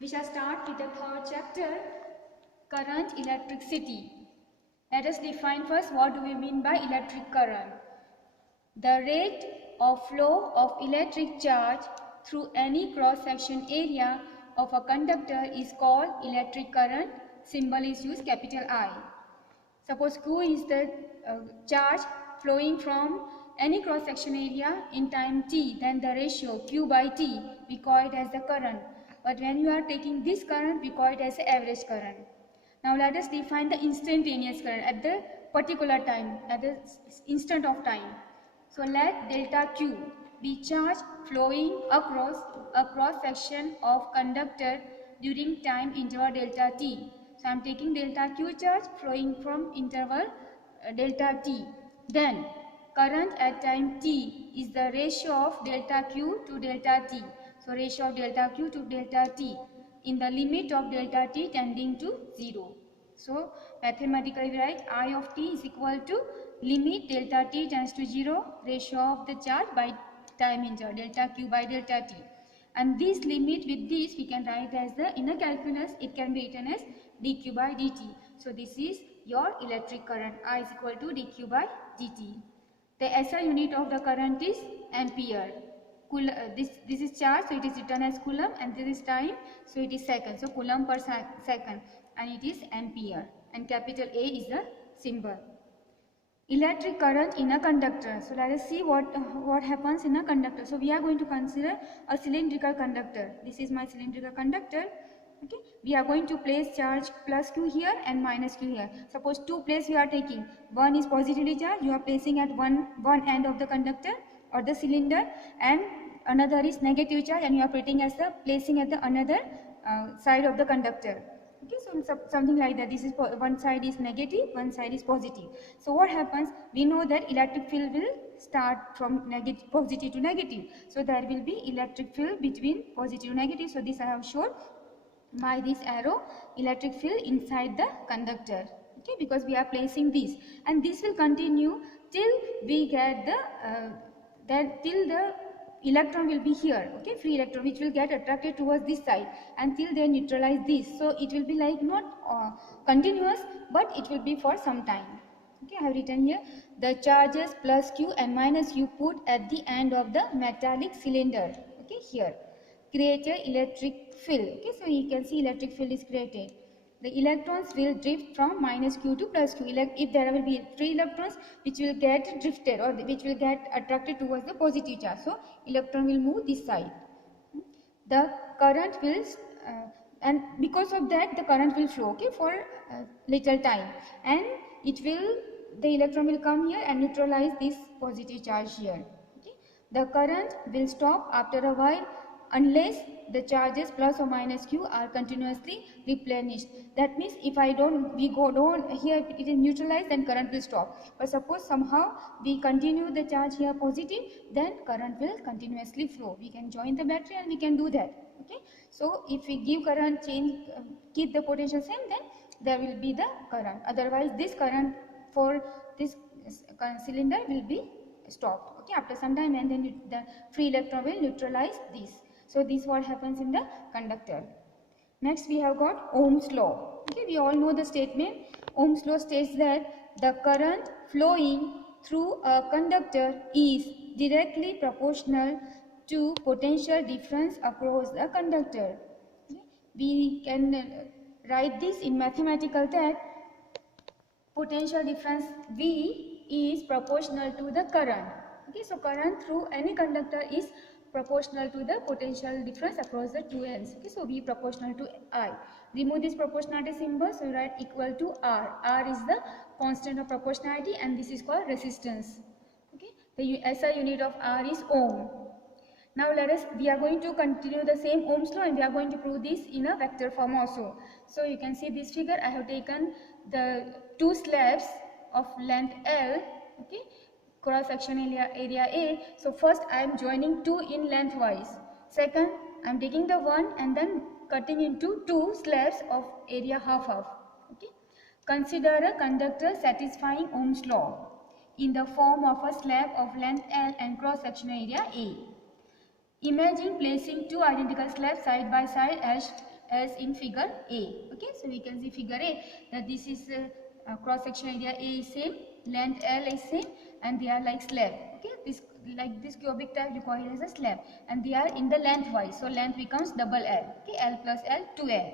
We shall start with the third chapter, current electricity. Let us define first what do we mean by electric current. The rate of flow of electric charge through any cross-section area of a conductor is called electric current. Symbol is used capital I. Suppose Q is the charge flowing from any cross-section area in time t, then the ratio Q by T, we call it as the current. But when you are taking this current, we call it as the average current. Now let us define the instantaneous current at the particular time, at the instant of time. So let delta Q be charge flowing across a cross-section of conductor during time interval delta T. So I am taking delta Q charge flowing from interval delta T. Then current at time T is the ratio of delta Q to delta T. So ratio of delta Q to delta T in the limit of delta T tending to 0. So mathematically we write I of T is equal to limit delta T tends to 0 ratio of the charge by time interval delta Q by delta T. And this limit, with this we can write as the, in a calculus it can be written as dq by dt. So this is your electric current. I is equal to dq by dt. The SI unit of the current is ampere. This is charge, so it is written as coulomb, and this is time, so it is second. So coulomb per second, and it is ampere, and capital A is the symbol. Electric current in a conductor. So let us see what happens in a conductor. So we are going to consider a cylindrical conductor. This is my cylindrical conductor. Okay, we are going to place charge plus Q here and minus Q here. Suppose two places we are taking. One is positively charged. You are placing at one end of the conductor or the cylinder, and another is negative charge, and you are putting as the placing at the another side of the conductor. Okay, so something like that. This is one side is negative, one side is positive. So what happens? We know that electric field will start from positive to negative. So there will be electric field between positive and negative. So this I have shown by this arrow, electric field inside the conductor. Okay, because we are placing this, and this will continue till we get the till the electron will be here, okay, free electron, which will get attracted towards this side until they neutralize this. So it will be like not continuous, but it will be for some time. Okay, I have written here the charges plus Q and minus Q put at the end of the metallic cylinder, okay, here create a electric field. Okay, so you can see electric field is created. The electrons will drift from minus Q to plus Q. If there will be free electrons which will get drifted or which will get attracted towards the positive charge, so electron will move this side. The current will and because of that the current will flow, okay, for little time, and the electron will come here and neutralize this positive charge here. Okay, the current will stop after a while unless the charges plus or minus Q are continuously replenished. That means if we go down here, it is neutralized, then current will stop. But suppose somehow we continue the charge here positive, then current will continuously flow. We can join the battery and we can do that. Okay, so if we give current change, keep the potential same, then there will be the current. Otherwise this current for this cylinder will be stopped, okay, after some time, and then the free electron will neutralize this. So this is what happens in the conductor. Next we have got Ohm's law. Okay, we all know the statement. Ohm's law states that the current flowing through a conductor is directly proportional to potential difference across the conductor. Okay, we can write this in mathematical that potential difference V is proportional to the current. Okay, so current through any conductor is proportional to the potential difference across the two ends. Okay, so V proportional to I. Remove this proportionality symbol, so you write equal to R. R is the constant of proportionality, and this is called resistance. Okay, the SI unit of R is ohm. Now we are going to continue the same Ohm's law, and we are going to prove this in a vector form also. So you can see this figure. I have taken the two slabs of length L, okay, cross section area A. So first I am joining two in lengthwise. Second, I am taking the one and then cutting into two slabs of area half. Okay. Consider a conductor satisfying Ohm's law in the form of a slab of length L and cross section area A. Imagine placing two identical slabs side by side as in figure A. Okay, so we can see figure A that this is cross section area A is same, length L is same, and they are like slab. Okay, this like this cubic type we call it as a slab, and they are in the lengthwise. So length becomes double L. Okay, L plus L 2L.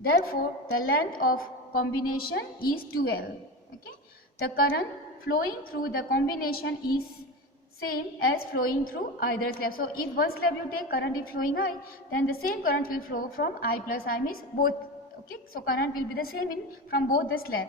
Therefore, the length of combination is 2L. Okay, the current flowing through the combination is same as flowing through either slab. So if one slab you take current is flowing I, then the same current will flow from I plus I means both. Okay, so current will be the same in from both the slab.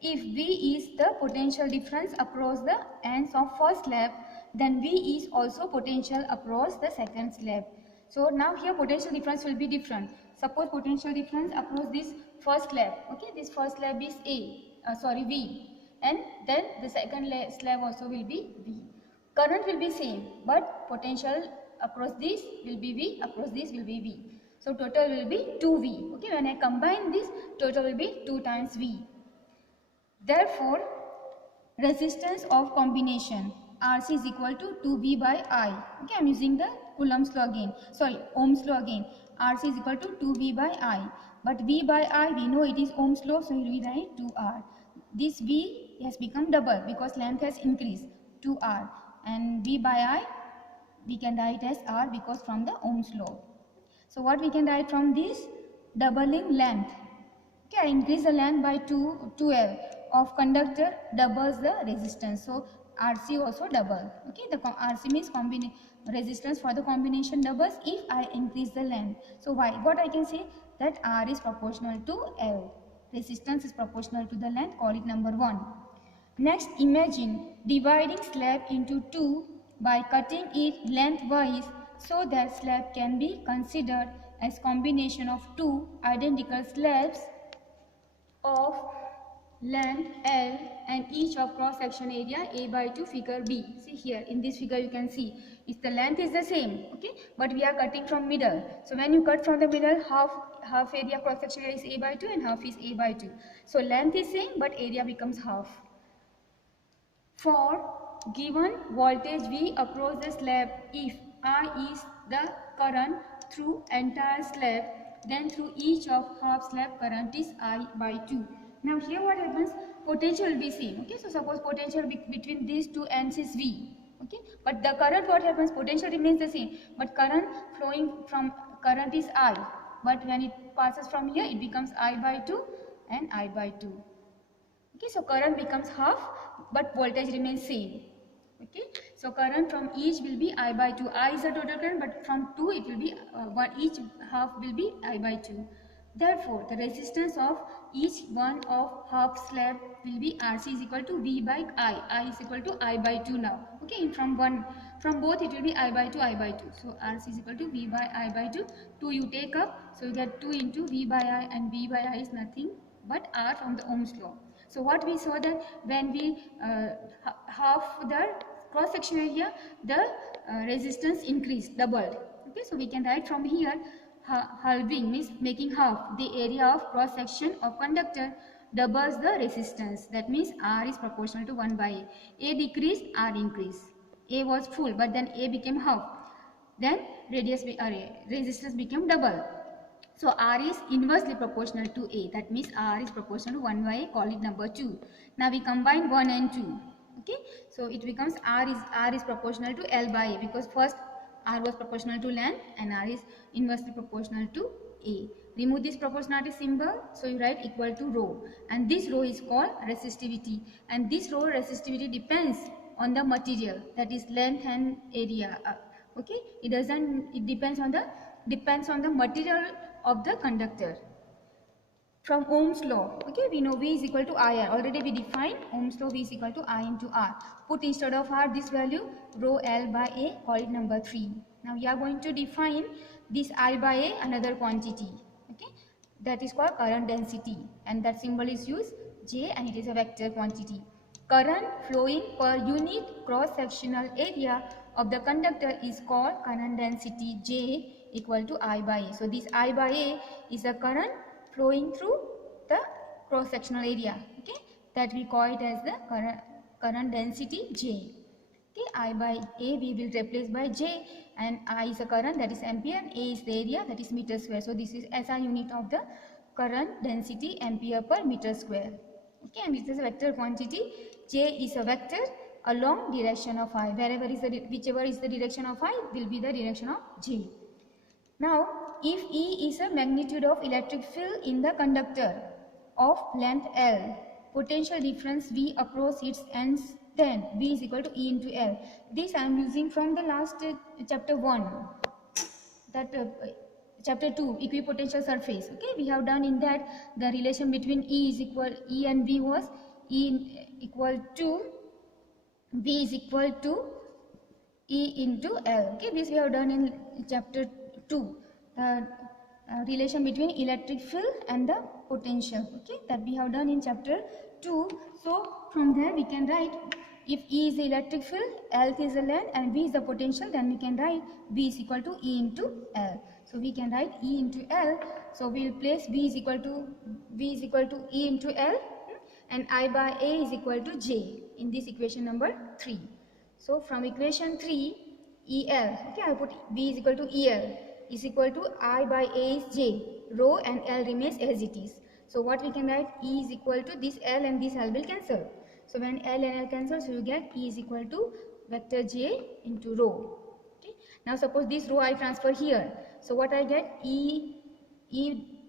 If V is the potential difference across the ends of first slab, then V is also potential across the second slab. So now here potential difference will be different. Suppose potential difference across this first slab. Okay, this first slab is V, and then the second slab also will be V. Current will be same, but potential across this will be V, across this will be V. So total will be 2V. Okay, when I combine this, total will be 2 times V. Therefore, resistance of combination RC is equal to 2V by I. Okay, I am using the Coulomb's law again. Sorry, Ohm's law again. RC is equal to 2V by I. But V by I, we know it is Ohm's law, so we will write 2R. This V has become double because length has increased, 2R. And V by I, we can write as R because from the Ohm's law. So what we can write from this? Doubling length. Okay, I increase the length by 2L of conductor doubles the resistance. So RC also double. Okay, the RC means resistance for the combination doubles if I increase the length. So what I can say that R is proportional to L. Resistance is proportional to the length. Call it number 1. Next, imagine dividing slab into 2 by cutting it lengthwise so that slab can be considered as combination of 2 identical slabs of length L and each of cross section area A by 2, figure B. See here in this figure you can see if the length is the same, okay, but we are cutting from middle. So when you cut from the middle, half area cross section area is A by 2 and half is A by 2. So length is same but area becomes half. For given voltage V across the slab, if I is the current through entire slab, then through each of half slab current is I by 2. Now here what happens? Potential will be same. Okay, so suppose potential between these two ends is V. Okay, but the current what happens? Potential remains the same, but current flowing from current is I. But when it passes from here, it becomes I by 2 and I by 2. Okay, so current becomes half, but voltage remains same. Okay, so current from each will be I by 2. I is the total current, but from 2 it will be each half will be I by 2. Therefore, the resistance of each one of half slab will be RC is equal to V by I. I is equal to I by 2 now. Okay, from both it will be I by 2, I by 2. So RC is equal to V by I by 2. 2 you take up, so you get 2 into V by I, and V by I is nothing but R from the Ohm's law. So what we saw that when we half the cross section area, the resistance increased, doubled. Okay, so we can write from here halving means making half the area of cross section of conductor doubles the resistance. That means R is proportional to 1 by A. A decreased, R increased. A was full, but then A became half. Then resistance became double. So R is inversely proportional to A. That means R is proportional to 1 by A. Call it number 2. Now we combine 1 and 2. Okay, so it becomes R is proportional to L by A, because first R was proportional to length and R is inversely proportional to A. Remove this proportionality symbol, so you write equal to rho, and this rho is called resistivity, and this rho resistivity depends on the material, that is length and area. Okay, it depends on the material of the conductor. From Ohm's law, okay, we know V is equal to IR. Already we defined Ohm's law, V is equal to I into R. Put instead of R this value, rho L by A, call it number 3. Now we are going to define this I by A, another quantity. Okay, that is called current density, and that symbol is used J, and it is a vector quantity. Current flowing per unit cross-sectional area of the conductor is called current density J equal to I by A. So this I by A is the current flowing through the cross-sectional area, okay, that we call it as the current density J. Okay, I by A we will replace by J, and I is a current, that is ampere, and A is the area, that is meter square. So this is SI unit of the current density, ampere per meter square. Okay, and this is a vector quantity. J is a vector along direction of I. Wherever is the whichever is the direction of I will be the direction of J. Now, if E is a magnitude of electric field in the conductor of length L, potential difference V across its ends, then V is equal to E into L. This I am using from the last chapter 1, that chapter 2, equipotential surface. Okay, we have done in that the relation between E and V was E equal to V is equal to E into L. Okay, this we have done in chapter 2, the relation between electric field and the potential. Okay, that we have done in chapter 2. So from there we can write, if E is the electric field, L is the length, and V is the potential, then we can write V is equal to E into L. So we can write E into L. So we will place V is equal to E into L, and I by A is equal to J in this equation number 3. So from equation 3, EL, okay, I put V is equal to EL is equal to I by A is J, rho and L remains as it is. So what we can write, E is equal to this L and this L will cancel. So when L and L cancel, so you get E is equal to vector J into rho. Okay. Now suppose this rho I transfer here. So what I get, E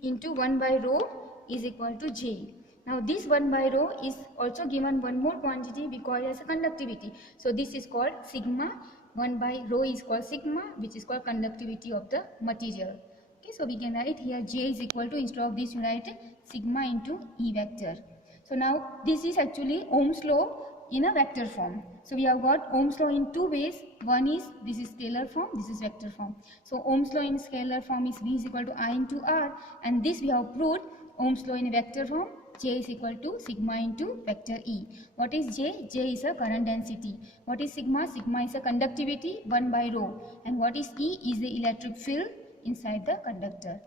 into 1 by rho is equal to J. Now this 1 by rho is also given one more quantity we call as a conductivity. So this is called sigma. 1 by rho is called sigma, which is called conductivity of the material. Okay, so we can write here J is equal to, instead of this you write sigma into E vector. So now this is actually Ohm's law in a vector form. So we have got Ohm's law in two ways. One is, this is scalar form, this is vector form. So Ohm's law in scalar form is V is equal to I into R, and this we have proved Ohm's law in vector form, J is equal to sigma into vector E. What is J? J is a current density. What is sigma? Sigma is a conductivity, 1 by rho. And what is E? Is the electric field inside the conductor.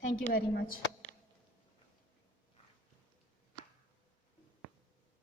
Thank you very much.